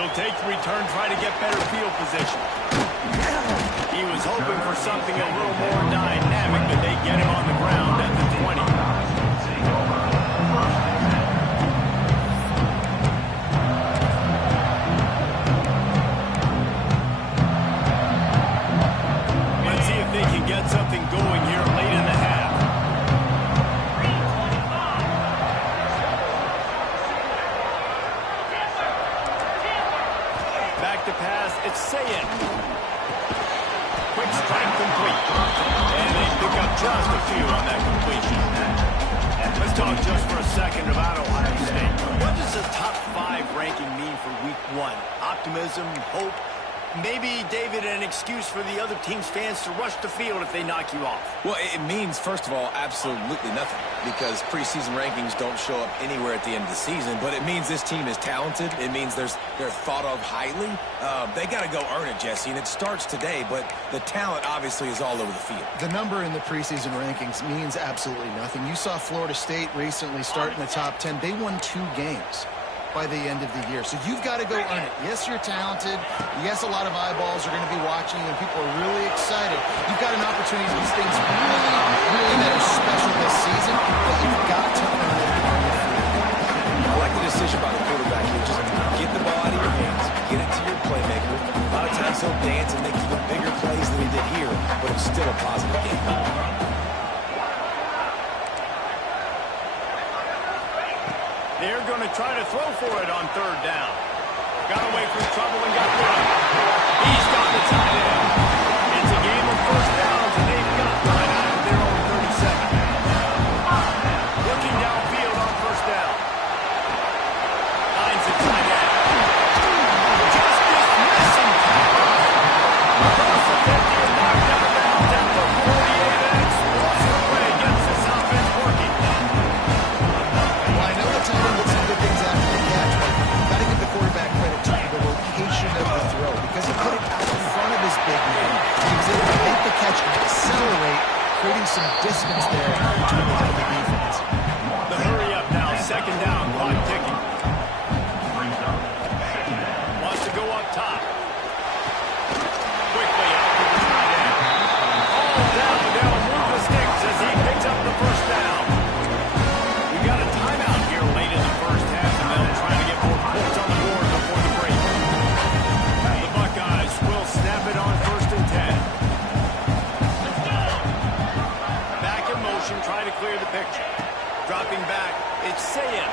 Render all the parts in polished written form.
He'll take the return, try to get better field position. He was hoping for something a little more dynamic, but they get him on the ground at the 20. Let's see if they can get something going here late in the half. Back to pass, it's Sayin. Quick strike complete. And they pick up just a few on that completion. Let's talk just for a second about Ohio State. What does the top 5 ranking mean for week 1? Optimism, hope, maybe, David, an excuse for the other team's fans to rush the field if they knock you off? Well, it means, first of all, absolutely nothing, because preseason rankings don't show up anywhere at the end of the season, but it means this team is talented. It means they're thought of highly. They got to go earn it, Jesse, and it starts today, but the talent obviously is all over the field. The number in the preseason rankings means absolutely nothing. You saw Florida State recently start in the top 10. They won 2 games by the end of the year. So you've got to go earn it. Yes, you're talented. Yes, a lot of eyeballs are going to be watching you, and people are really excited. You've got an opportunity to do things really that are special this season, but you've got to earn it on the field. I like the decision by the quarterback here. Just get the ball out of your hands. Get it to your playmaker. A lot of times he'll dance and make even bigger plays than he did here, but it's still a positive game. They're going to try to throw for it on 3rd down. Got away from trouble and got rid of it. He's got the tight end. It's a game of 1st downs, and they've got right out of their own 37. Looking downfield on 1st down. Finds the tight end. Just dismissing tackle. Across the 50 and knocked out of bounds at the 48. An explosive play gets this offense working. Well, I know the tight end did some good things after the catch, but got to give the quarterback credit to the location of the throw, because he put it out in front of his big man. He was able to make the catch and accelerate, creating some distance there between the defense. The hurry up now, 2nd down, clock ticking. Wants to go up top. Quickly out to the tight end. All down, they'll move the sticks as he picks up the 1st down. We got a timeout here late in the 1st half, and they'll try to get more points on the board before the break. The Buckeyes will snap it on 1st and 10. Back in motion, try to clear the picture. Dropping back, it's Sayin.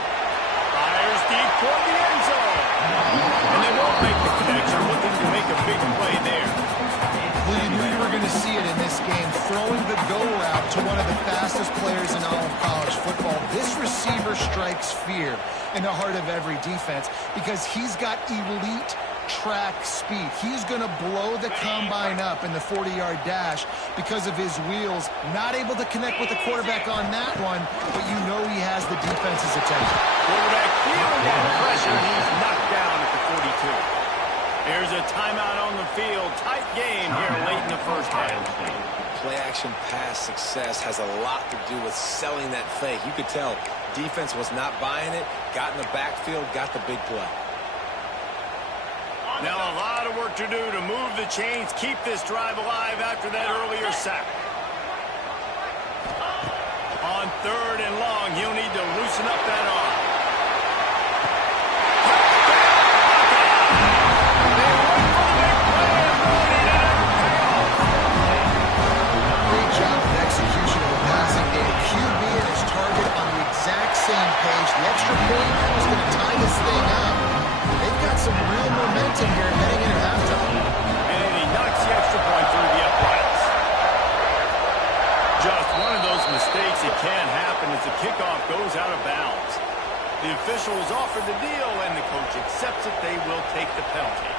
Fires deep toward the end zone. And they won't make the connection, looking to make a big play there. Well, you knew you were going to see it in this game, throwing the go route to one of the fastest players in all of college football. This receiver strikes fear in the heart of every defense because he's got elite track speed. He's going to blow the combine up in the 40-yard dash because of his wheels. Not able to connect with the quarterback on that one, but you know he has the defense's attention. Quarterback feeling that pressure, and he's knocked down at the 42. There's a timeout on the field. Tight game here late in the 1st half. Play-action pass success has a lot to do with selling that fake. You could tell defense was not buying it, got in the backfield, got the big play. Now a lot of work to do to move the chains, keep this drive alive after that earlier sack. On 3rd and long, he'll need to loosen up that arm. Great job of execution of the passing game. QB and his target on the exact same page. The extra point is going to tie this thing up. They've got some real momentum here heading into halftime. And he knocks the extra point through the uprights. Just one of those mistakes that can happen as the kickoff goes out of bounds. The official is offered the deal, and the coach accepts it. They will take the penalty.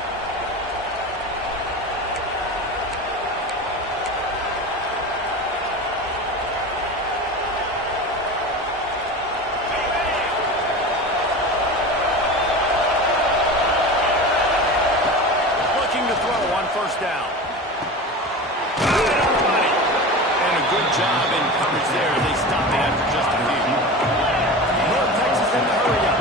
Looking to throw on 1st down. Right on the money. And a good job in coverage there. They stop it after just a few. North Texas in the hurry up.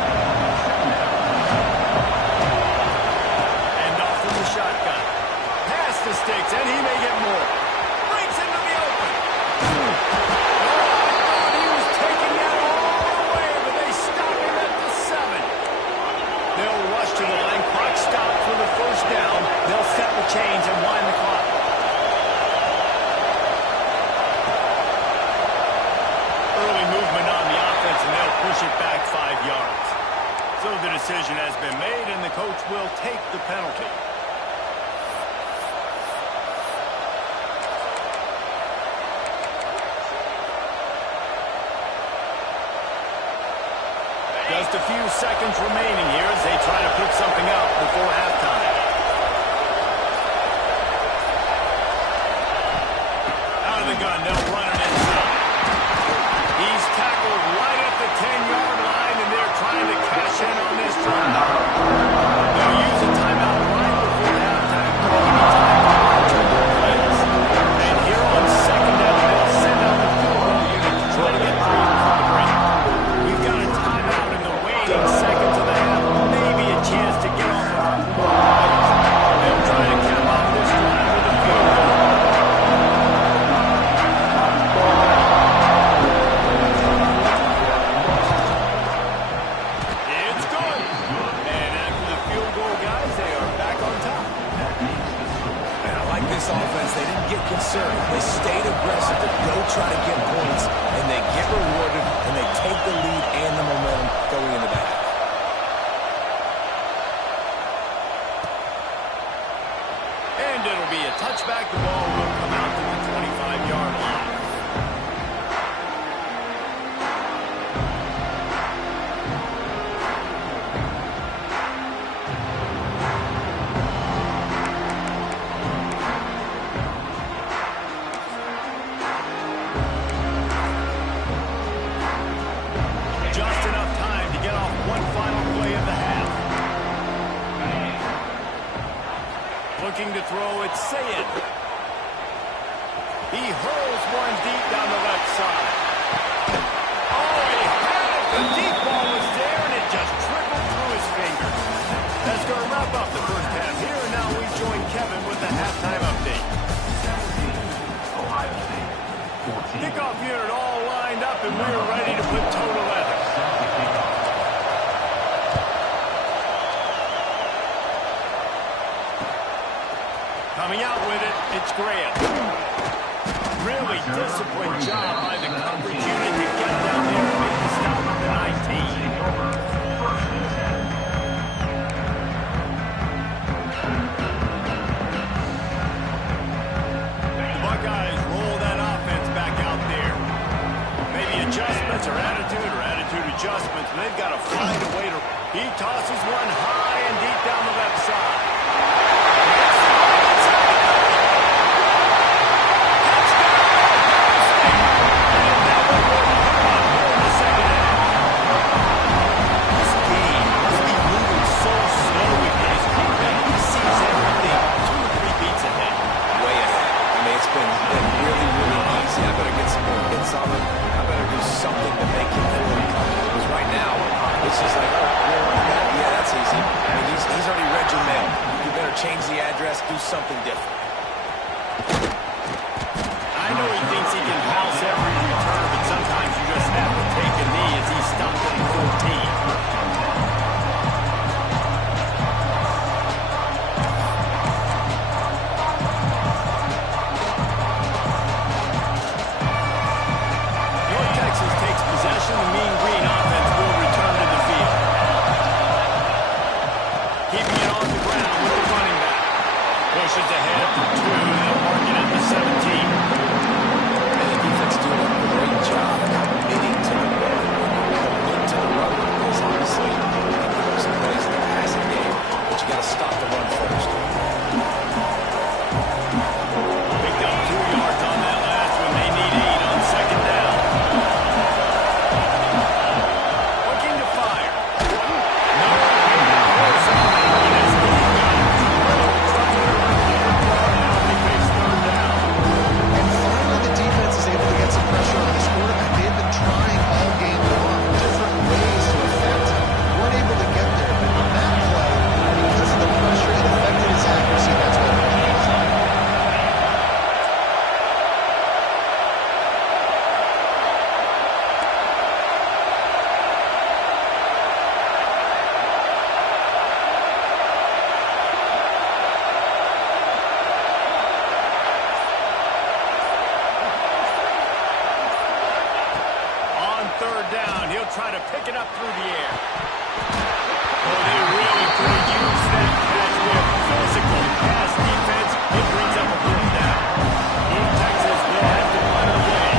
push it back 5 yards. So the decision has been made, and the coach will take the penalty. Just a few seconds remaining here as they try to put something up before halftime. Out of the gun, they'll run it inside. He's tackled right at the 10-yard line, and they're trying to cash in on this drive. They'll use a timeout right before halftime. And here on second down, they'll send out the field goal unit to try to get through before the break. We've got a timeout in the waiting seconds of the half. Maybe a chance to get off of our points. They'll try to cap off this drive with a field goal. It's good. And after the field goal, guys, they are back on top. And I like this offense. They didn't get concerned. They stayed aggressive to go try to get points, and they get rewarded, and they take the lead and the momentum going into the half. And it'll be a touchback. The ball will come out to the 25-yard line. Just enough time to get off one final play of the half. Looking to throw, it's Sayed. He hurls one deep down the left side. Oh, he had it. The deep ball was there, and it just trickled through his fingers. That's going to wrap up the first half here, and now we join Kevin with the halftime update. Kickoff unit all lined up, and we're ready to put toe to leather. Coming out with it, it's Grant. Really disciplined job by the coverage unit to get down there and make the stop at the 19. The Buckeyes roll that offense back out there. Maybe adjustments or attitude adjustments. They've got to find a way to... He tosses one high and deep down the left side. I better do something to make him feel uncomfortable. Because right now, it's just like, oh, you're running that? Yeah, that's easy. I mean, he's already read your mail. You better change the address, do something different. I know he thinks he can house every return, but sometimes you just have to take a knee as he stopped at 14. The Mean Green offense will return to the field. Keeping it on the ground with the running back. Pushes try to pick it up through the air. Oh, they really could use that pass there. Physical pass defense. It brings up a first down. Team Texas will have to run away.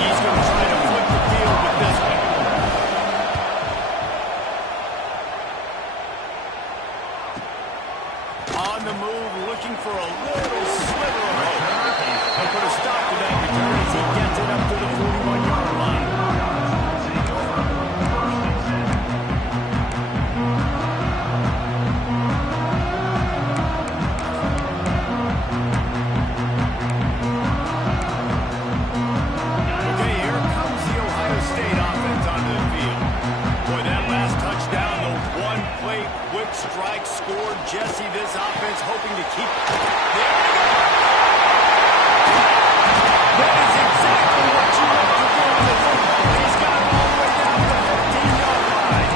He's going to try to flip the field with this one. On the move, looking for a little sliver of hope. He'll put a stop to that return as he gets it up to the 41-yard line. Okay, here comes the Ohio State offense onto the field. Boy, that last touchdown, the one-play quick strike scored. Jesse, this offense hoping to keep... There we go! That is exactly what you want to do with a football. He's got it all the way down to the 15-yard line.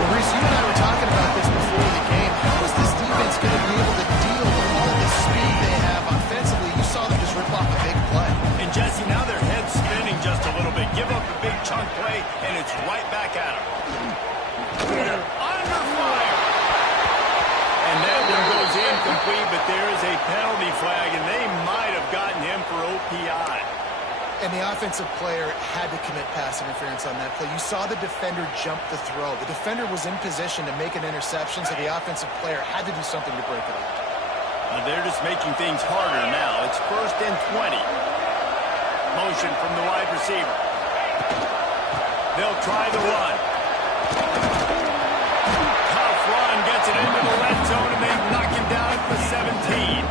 Well, Reese, you and I were talking about this before the game. How is this defense going to be able to deal with all the speed they have offensively? You saw them just rip off a big play. And Jesse, now their head's spinning just a little bit. Give up a big chunk play, and it's right back at them. Under fire. And that one goes incomplete, but there is a penalty flag, and they might have gotten him for OPI. And the offensive player had to commit pass interference on that play. You saw the defender jump the throw. The defender was in position to make an interception, so the offensive player had to do something to break it up. They're just making things harder now. It's 1st and 20. Motion from the wide receiver. They'll try the run. Tough run, gets it into the red zone, and they knock him down at the 17.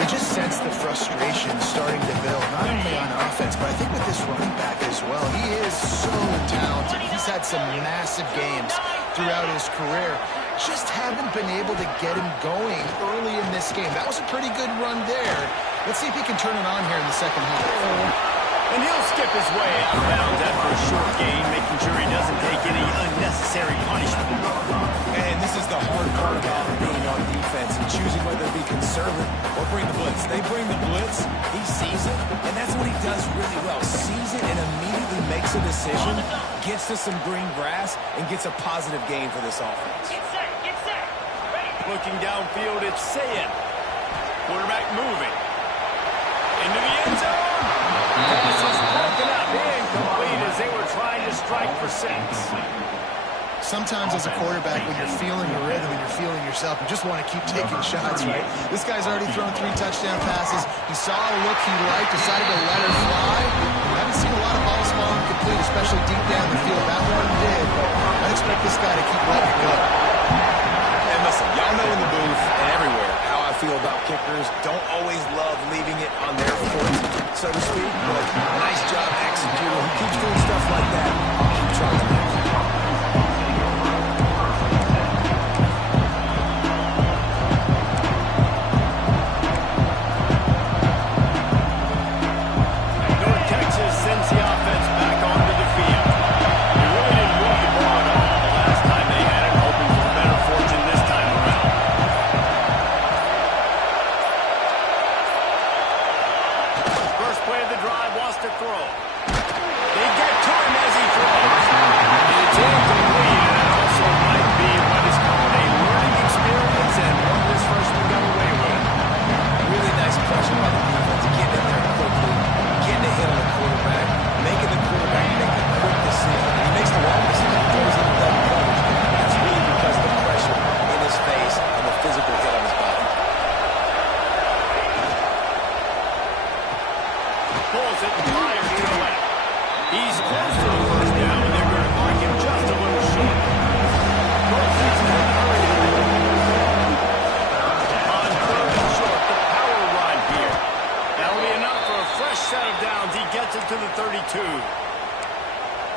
You just sense the frustration starting to build, not only on offense, but I think with this running back as well. He is so talented. He's had some massive games throughout his career. Just haven't been able to get him going early in this game. That was a pretty good run there. Let's see if he can turn it on here in the second half. And he'll skip his way out of bounds after a short gain, making sure he doesn't take any unnecessary punishment. And this is the hard part about being on defense and choosing whether to be conservative or bring the blitz. They bring the blitz, he sees it, and that's what he does really well. Sees it and immediately makes a decision, gets to some green grass, and gets a positive gain for this offense. Get set, get set. Ready. Looking downfield, it's Sayin. Quarterback moving. Into the end zone. Pass is broken up. Incomplete as they were trying to strike for 6. Sometimes as a quarterback, when you're feeling the rhythm and you're feeling yourself, you just want to keep taking shots, right? This guy's already thrown 3 touchdown passes. He saw a look he liked, decided to let her fly. I haven't seen a lot of balls fall incomplete, especially deep down the field. That one did. I'd expect this guy to keep letting it go. And listen, y'all know in the booth and everywhere how I feel about kickers. Don't always love leaving it on their foot, so to speak, but nice job executing. Who keeps doing stuff like that, I'll keep trying to.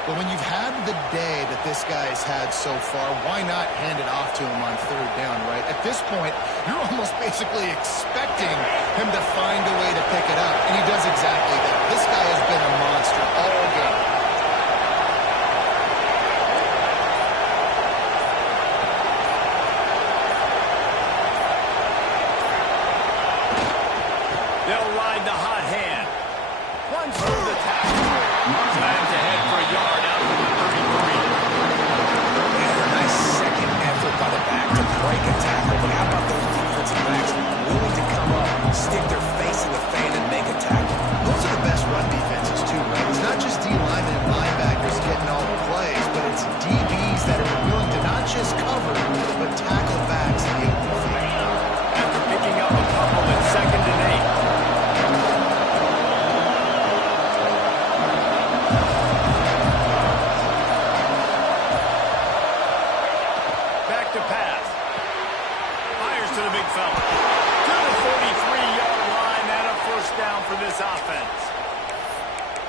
But when you've had the day that this guy's had so far, why not hand it off to him on 3rd down, right? At this point, you're almost basically expecting him to find a way to pick it up, and he does exactly that. This guy has been a monster all game. They'll ride the hot hand. Runs through the tackle. Time to head for a yard.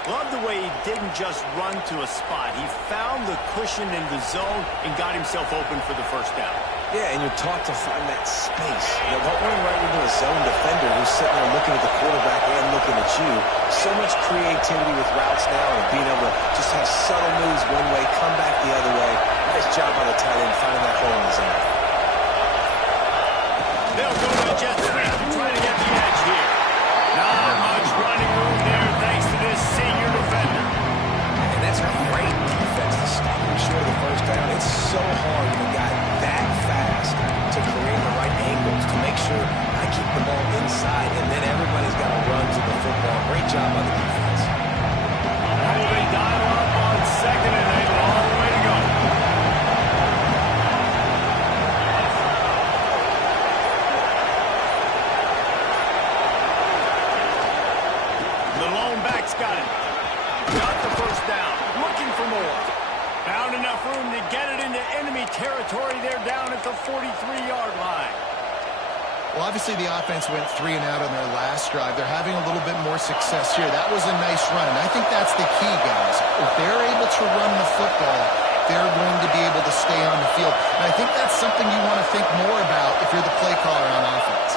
Love the way he didn't just run to a spot. He found the cushion in the zone and got himself open for the first down. Yeah, and you're taught to find that space. You know, running right into a zone defender who's sitting there looking at the quarterback and looking at you. So much creativity with routes now and being able to just have subtle moves one way, come back the other way. Nice job by the tight end finding that hole in the zone. They'll go to the jet sweep to try to get the edge here. Not much running room there thanks to this senior defender. And that's a great defense to stop him short of the first down. It's so hard when a guy that fast to create the right angles to make sure I keep the ball inside, and then everybody's got to run to the football. Great job by the defense. Oh, they dial up on second and a long way to go. The lone back's got it. Got the first down. Looking for more. Found enough room to get it into enemy territory. They're down at the 43-yard line. Well, obviously the offense went 3 and out on their last drive. They're having a little bit more success here. That was a nice run, and I think that's the key, guys. If they're able to run the football, they're going to be able to stay on the field. And I think that's something you want to think more about if you're the play caller on offense.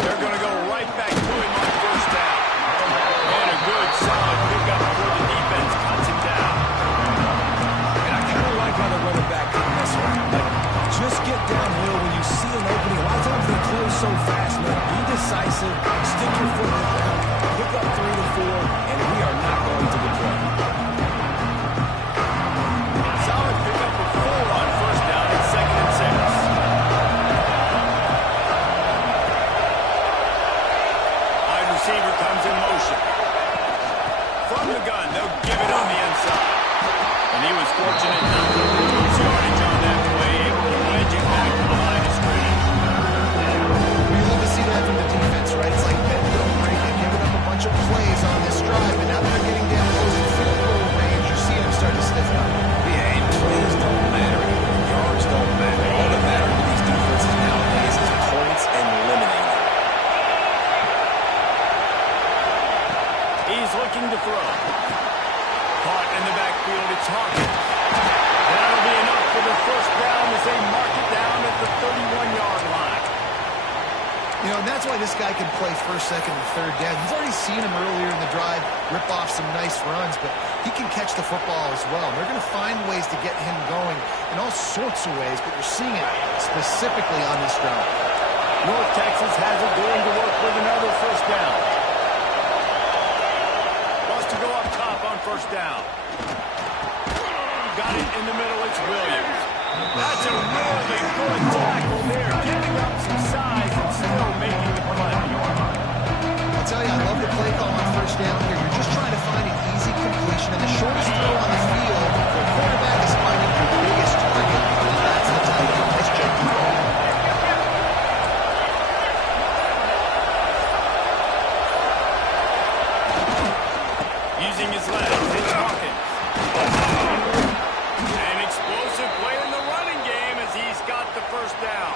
They're going to go right back to him on first down. And a good, solid pickup before the defense cuts him down. And I kind of like how the running back can mess around. Like, just get downhill when you see an opening. A lot of times they close so fast, man. Be decisive, stick your foot in the ground, pick up 3 to 4, and we are not going to deploy. Solid pickup of 4 on first down at 2nd and 6. Wide receiver comes in motion. From the gun, they'll give it on the inside. And he was fortunate not to lose yardage on that play, able to wedge it back to the line of scrimmage. We love to see that from the defense, right? It's like bend, don't break it, giving up a bunch of plays on this drive, and now that they're getting down close to field goal range, you're seeing them start to stiffen up. Yeah, and plays don't matter anymore. Yards don't matter. All that matters to these defenses nowadays is points and eliminating. He's looking to throw. Caught in the backfield, it's Hawkins. That'll be enough for the first down as they mark it down at the 31-yard line. You know, and that's why this guy can play first, second, and third down. You've already seen him earlier in the drive rip off some nice runs, but he can catch the football as well. They're going to find ways to get him going in all sorts of ways, but you're seeing it specifically on this drive. North Texas has it going to work with another first down. Wants to go up top on first down. Got it in the middle, it's Williams. That's a really good tackle there, giving up some size and still making the play. I'll tell you, I love the play call on first down here. You're just trying to find an easy completion, and the shortest throw on the field, the quarterback is finding your biggest target. That's the tight end. Nice job. Using his legs, it's Hawkins. An explosive play in the running game as he's got the first down.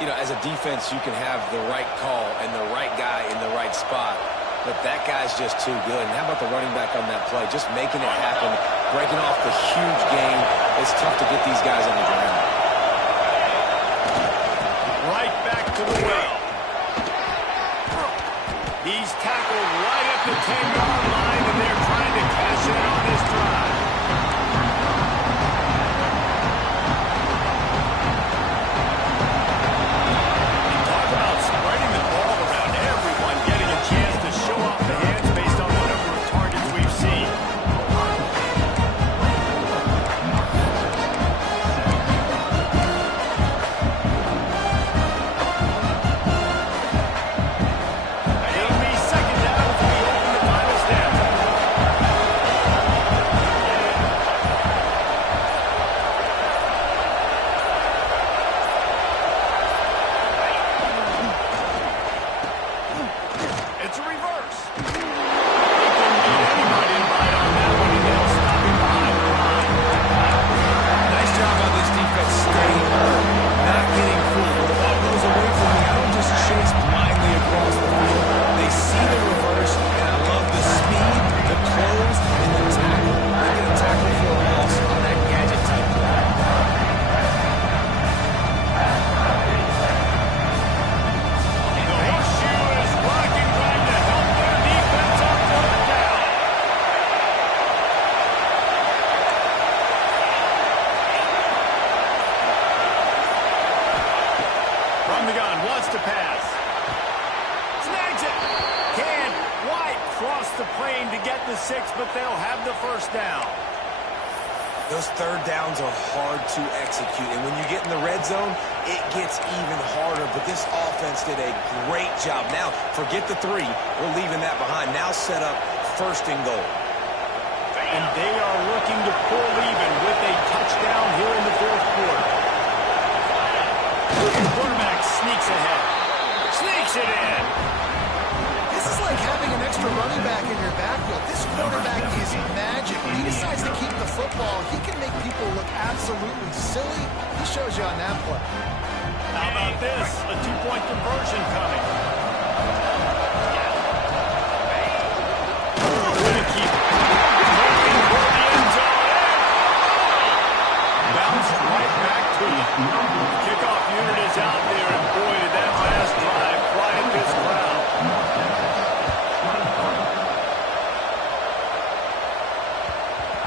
You know, as a defense, you can have the right call and the right guy in the right spot, but that guy's just too good. And how about the running back on that play? Just making it happen, breaking off the huge gain. It's tough to get these guys on the ground. Right back to the well. He's tackled right at the 10-yard line, and they're trying to cash in on this drive. Talk about spreading the ball around, everyone getting a chance to show off the hands based on the number of targets we've seen. It'll be second down as we open the final snap. lost the plane to get the 6, but they'll have the first down. Those third downs are hard to execute, and when you get in the red zone, it gets even harder, but this offense did a great job. Now, forget the 3. We're leaving that behind. Now set up first and goal. And they are looking to pull even with a touchdown here in the fourth quarter. The quarterback sneaks ahead. Sneaks it in. This is like having an extra running back in your backfield. This quarterback is magic. When he decides to keep the football, he can make people look absolutely silly. He shows you on that play. How about this? A 2-point conversion coming. Going to keep moving for the end zone. Bounced right back to him. The kickoff unit is out there, and boy, did that last drive quiet this crowd.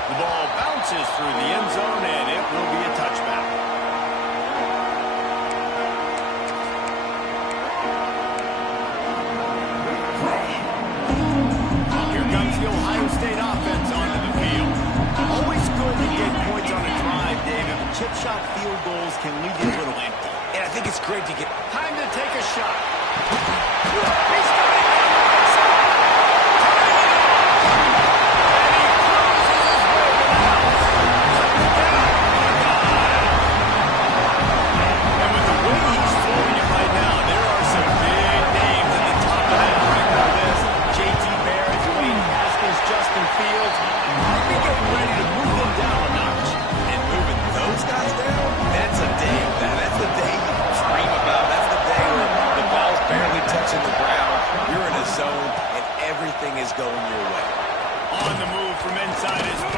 The ball bounces through the end zone, and it will be a touchback. Here comes the Ohio State offense onto the field. Always good to get points on a drive, David. Chip shot field goals can leave you a little empty. And I think it's great to get... Time to take a shot. He's got it. Is going your way. On the move from inside his 5.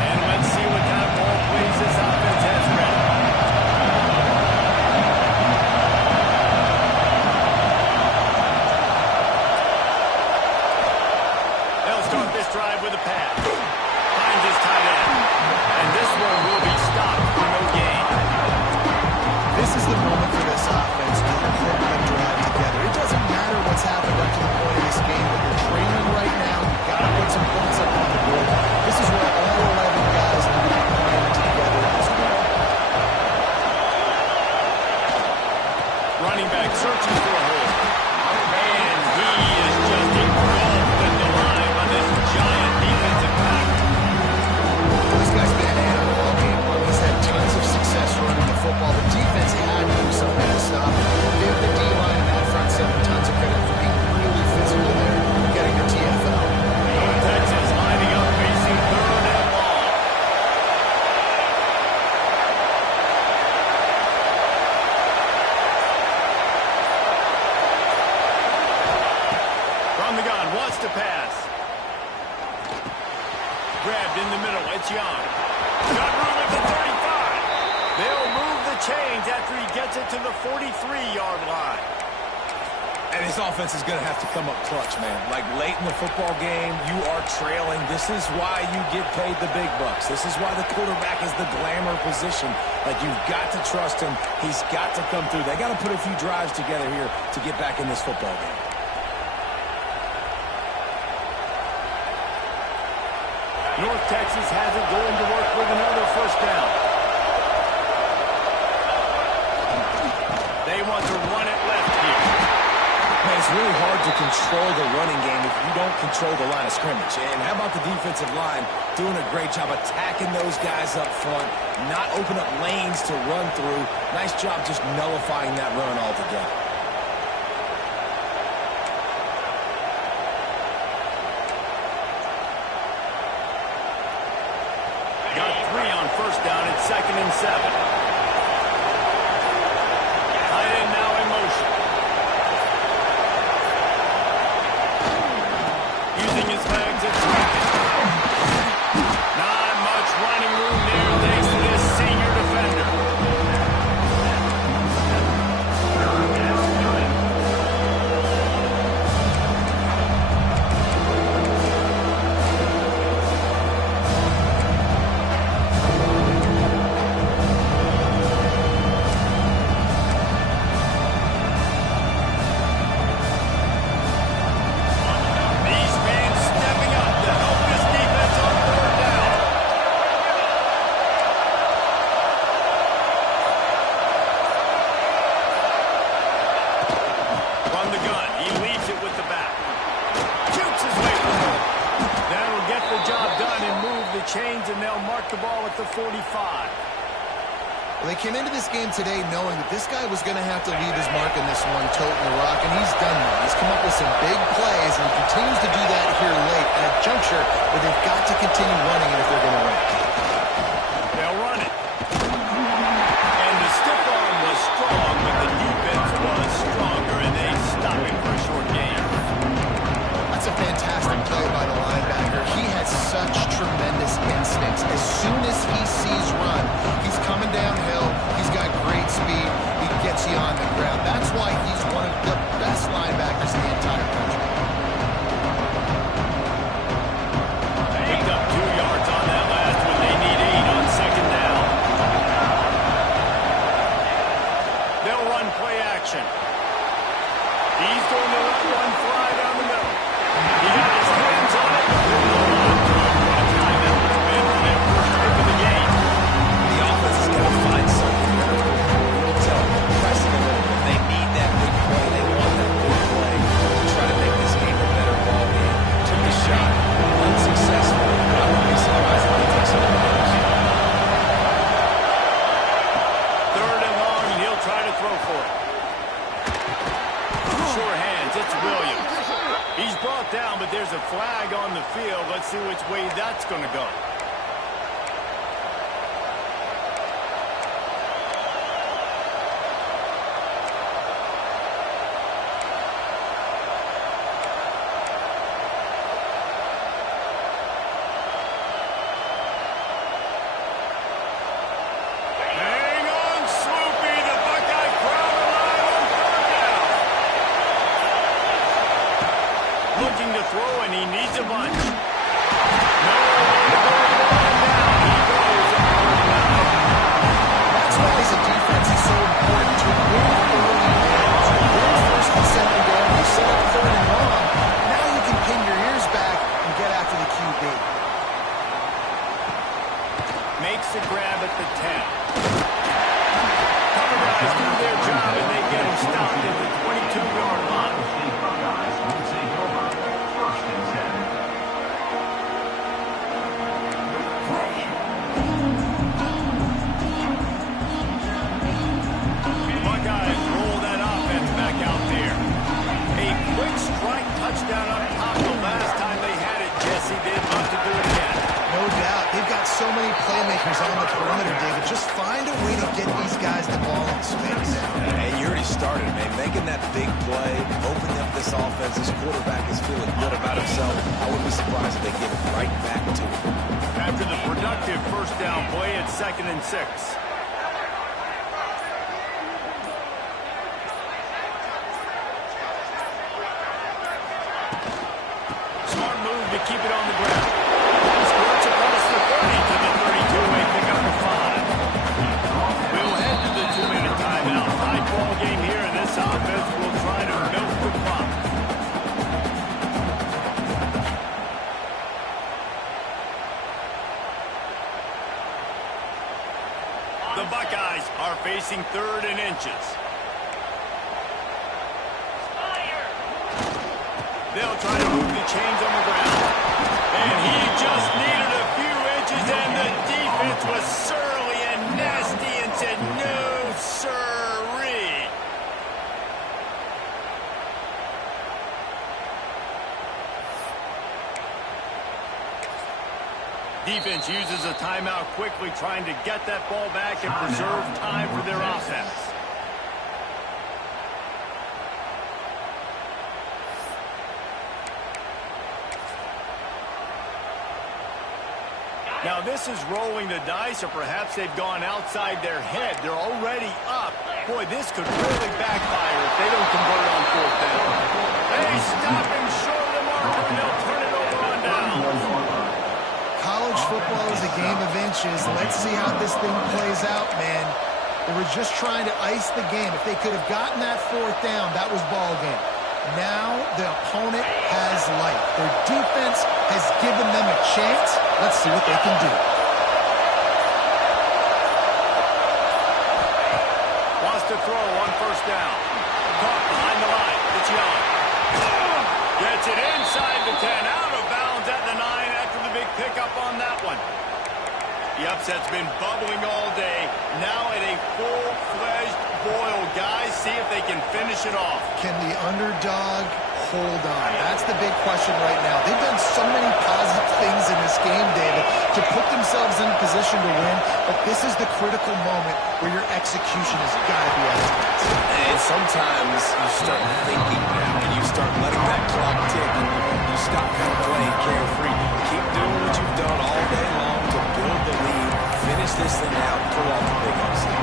And let's see what kind of ball plays this offense has ready. They'll start this drive with a pass. Finds his tight end. And this one will be stopped for no gain. This is the moment for this offense to put a drive together. It doesn't matter what's happened up to the point of this game, but you're trailing right now. You've got to put some points up on the board. This is where all 11 guys need to be playing together as well. Running back searching for a hole. And he is just engulfed in the line by this giant defensive pack. This guy's been an animal all game long. He's had tons of success running the football. The defense had to do something to stop him. Give the D-line and that front seven tons of credit for being really physical there and getting the TFL. North Texas lining up, facing third and long. From the gun, wants to pass. Grabbed in the middle, it's Young. Got room at the 35. They'll move the chains after he gets it to the 43-yard line. And this offense is going to have to come up clutch, man. Like late in the football game, you are trailing. This is why you get paid the big bucks. This is why the quarterback is the glamour position. Like, you've got to trust him. He's got to come through. They got to put a few drives together here to get back in this football game. North Texas has it going to work with another first down. They want to run it left here. Man, it's really hard to control the running game if you don't control the line of scrimmage. And how about the defensive line doing a great job attacking those guys up front, not open up lanes to run through. Nice job just nullifying that run altogether. Got 3 on first down at 2nd and 7. Tight end now in motion. Using his legs at 2nd. Not much running room there thanks to this senior defender. ball at the 45. Well, they came into this game today knowing that this guy was going to have to leave his mark in this one, toting the rock, and he's done that. He's come up with some big plays, and he continues to do that here late at a juncture where they've got to continue running it if they're going to win. They'll run it. And the stiff arm was strong, but the defense was stronger, and they stopped him for a short gain. That's a fantastic play by the linebacker. He has such tremendous instincts. As soon as he sees run, he's coming downhill. He's got great speed. He gets you on the ground. That's why he's one of the best linebackers in the entire country. Picked up 2 yards on that last one. They need 8 on second down. They'll run play action. He's going to let one fly down the middle. He got his hands on it. The offense has got to find something there. You can tell them, pressing a little bit. They need that big play. They want that big play to try to make this game a better ball game. Took the shot, unsuccessful. I wouldn't be surprised if they take some of those. 3rd and long, and he'll try to throw for it. Sure hands, it's Williams. He's brought down, but there's a flag on the field. Let's see which way that's going to go. Hang on, Sloopy. The Buckeye crowd alive on 3rd down. Looking to throw, and he needs a bunch. No way to go one down. He goes on 3rd down. That's why as a defense it's so important to win early downs. Win 1st and 2nd down. You set up 3rd and long. Now you can pin your ears back and get after the QB. Makes the grab at the 10. Cover guys do their job, and they get him stopped at the 22-yard line. Buckeyes roll that offense back out there. A quick strike touchdown up top the last time they had it, Jesse. They'd love to do it again. No doubt. They've got so many playmakers on the perimeter, David. Just find a way to get these guys the ball in space. And you already started, man. Making that big play, opening up this offense. This quarterback is feeling good about himself. I wouldn't be surprised if they get right back to it. After the productive 1st down play, it's 2nd and 6. Smart move to keep it on the ground. Squirts across the 30 to the 32. Pick up the 5. We'll head to the 2-minute timeout. High ball game here, and this offense will try to milk the clock. The Buckeyes are facing 3rd and inches. They'll try to move the chains on the ground. And he just needed a few inches, and the defense was surly and nasty and said, no, sirree. Defense uses a timeout quickly, trying to get that ball back and preserve time for their offense. Now this is rolling the dice, or perhaps they've gone outside their head. They're already up. Boy, this could really backfire if they don't convert on 4th down. They stop him short of the marker, and they'll turn it over on down. College football is a game of inches. Let's see how this thing plays out, man. They were just trying to ice the game. If they could have gotten that 4th down, that was ball game. Now the opponent has life. Their defense has given them a chance. Let's see what they can do. Wants to throw on 1st down. Caught behind the line. It's Young. Gets it inside the 10. Out of bounds at the 9 after the big pickup on that one. Yep, upset's been bubbling all day. Now at a full-fledged boil. Guys, see if they can finish it off. Can the underdog hold on? That's the big question right now. They've done so many positive things in this game, David, to put themselves in position to win, but this is the critical moment where your execution has got to be at its best. And sometimes you start thinking now, and you start letting that clock tick, and you stop kind of playing carefree. Keep doing what you've done all day long to build the lead, finish this thing out, and pull off the big upset.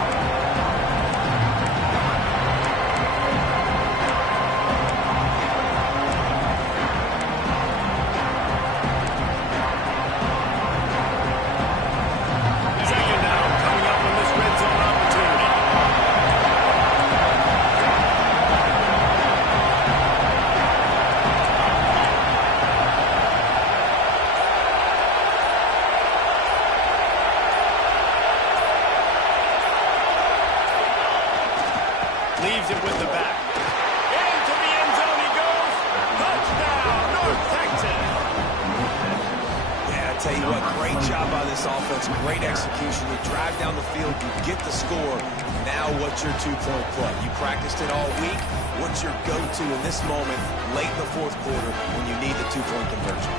Leaves it with the back. Into the end zone he goes. Touchdown, North Texas. Yeah, I tell you what, great job by this offense. Great execution. You drive down the field, you get the score. Now what's your two-point play? You practiced it all week. What's your go-to in this moment late in the fourth quarter when you need the two-point conversion?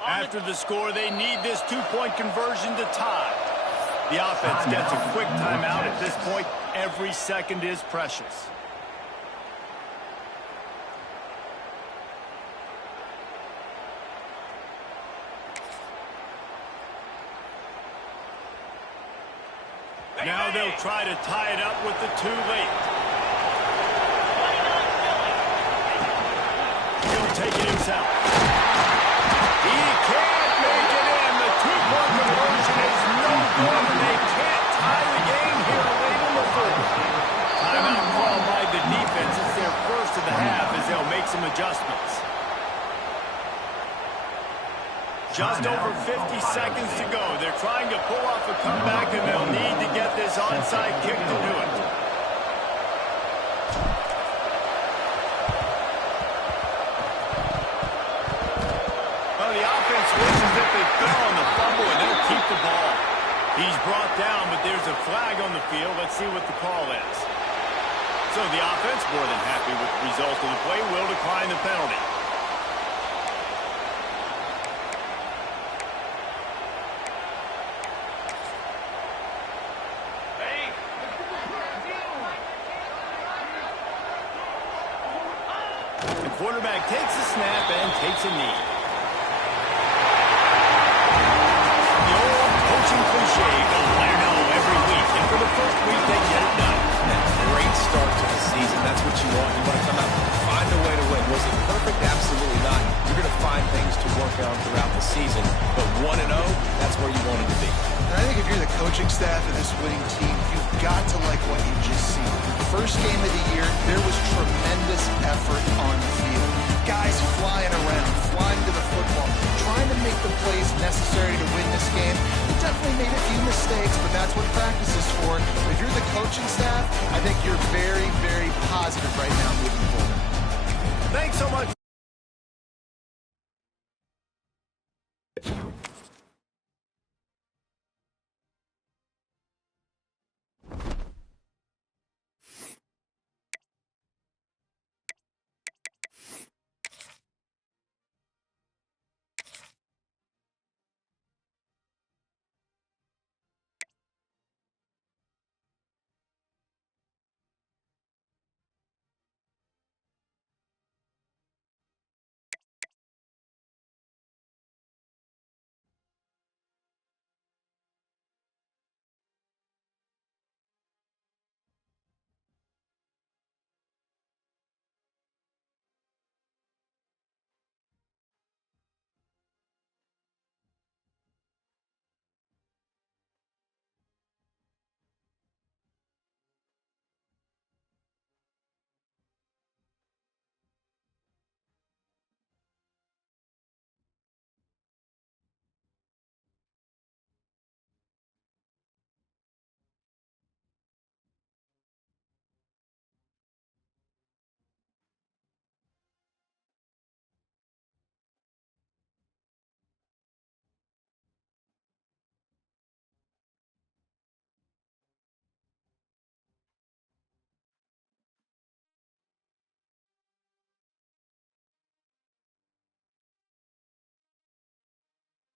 After the score, they need this two-point conversion to tie. The offense gets a quick timeout at this point. Every second is precious. Now they'll try to tie it up with the two late. He'll take it himself. He can't make it in. The two-point conversion is no good, and they can't tie the game here late in the fourth. Timeout call by the defense. It's their first of the half as they'll make some adjustments. Just over 50 seconds to go. They're trying to pull off a comeback, and they'll need to get this onside kick to do it. Well, the offense looks as if they fell on the fumble, and they'll keep the ball. He's brought down, but there's a flag on the field. Let's see what the call is. So the offense, more than happy with the result of the play, will decline the penalty. The quarterback takes a snap and takes a knee. The old coaching cliche, go let her know every week. And for the first week, they get it done. Great start to the season. That's what you want. You want to come out and find a way to win. Was it perfect? Absolutely not. You're going to find things to work on throughout the season. But 1-0, that's where you wanted to be. And I think if you're the coaching staff of this winning team, you've got to like what you've just seen. First game of the year, there was tremendous effort on the field. Guys flying around, flying to the football, trying to make the plays necessary to win this game. They definitely made a few mistakes, but that's what practice is for. If you're the coaching staff, I think you're very, very positive right now moving forward. Thanks so much.